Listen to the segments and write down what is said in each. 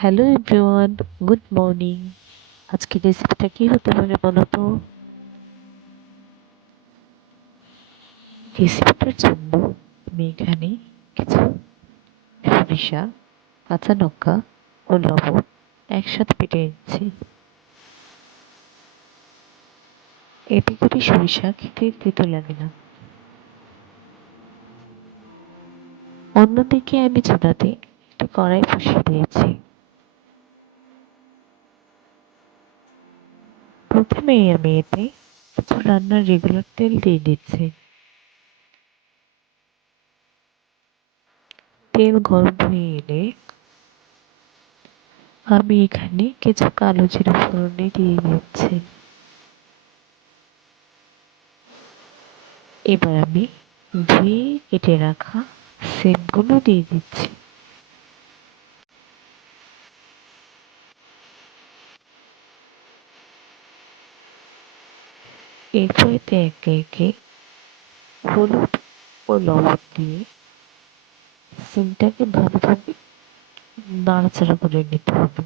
Hello everyone, good morning. আজকের রেসিপিটা কি হতে পারে বলো তো? রেসিপিটার জন্য আমি এখানে কিছু সরিষা, কাঁচা লঙ্কা ও লবণ একসাথে বেটে নিচ্ছি। এতে করে সরিষা খেতে তেতো লাগে না। অন্যদিকে আমি চুলাতে একটা কড়াই বসিয়ে দিয়েছি। প্রথমেই আমি এতে কিছু রান্নার রেগুলার তেল দিয়ে দিচ্ছি। তেল গরম হয়ে এলে আমি এখানে কিছু কালো জিরা ফোড়নে দিয়ে দিচ্ছি। এবার আমি ধুয়ে কেটে রাখা সিমগুলো দিয়ে দিচ্ছি। এরপর এতে একে একে হলুদ ও লবণ দিয়ে সিমটাকে ভালোভাবে নাড়াচাড়া করে নিতে হবে।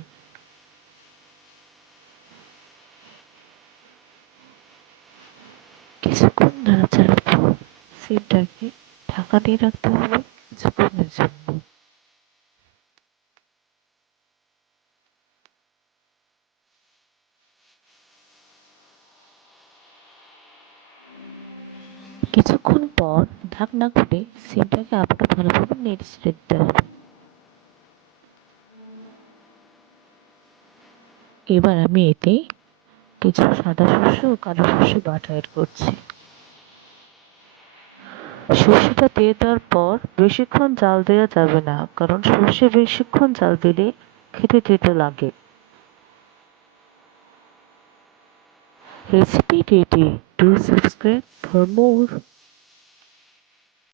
কিছুক্ষণ নাড়াচাড়ার পর সিমটাকে ঢাকা দিয়ে রাখতে হবে কিছুক্ষণের জন্য। কিছুক্ষণ পর ঢাকনা খুলে সিমটাকে আবারও ভালোভাবে নেড়ে ছেড়ে দিতে হবে। এবার আমি এতে কিছু সাদা সর্ষে ও কালো সর্ষে বাটা এড করছি। সর্ষেটা দিয়ে দেওয়ার পর বেশিক্ষণ জাল দেওয়া যাবে না, কারণ সর্ষে বেশিক্ষণ জাল দিলে খেতে তেতো লাগে। Recipe ready. Do subscribe for more.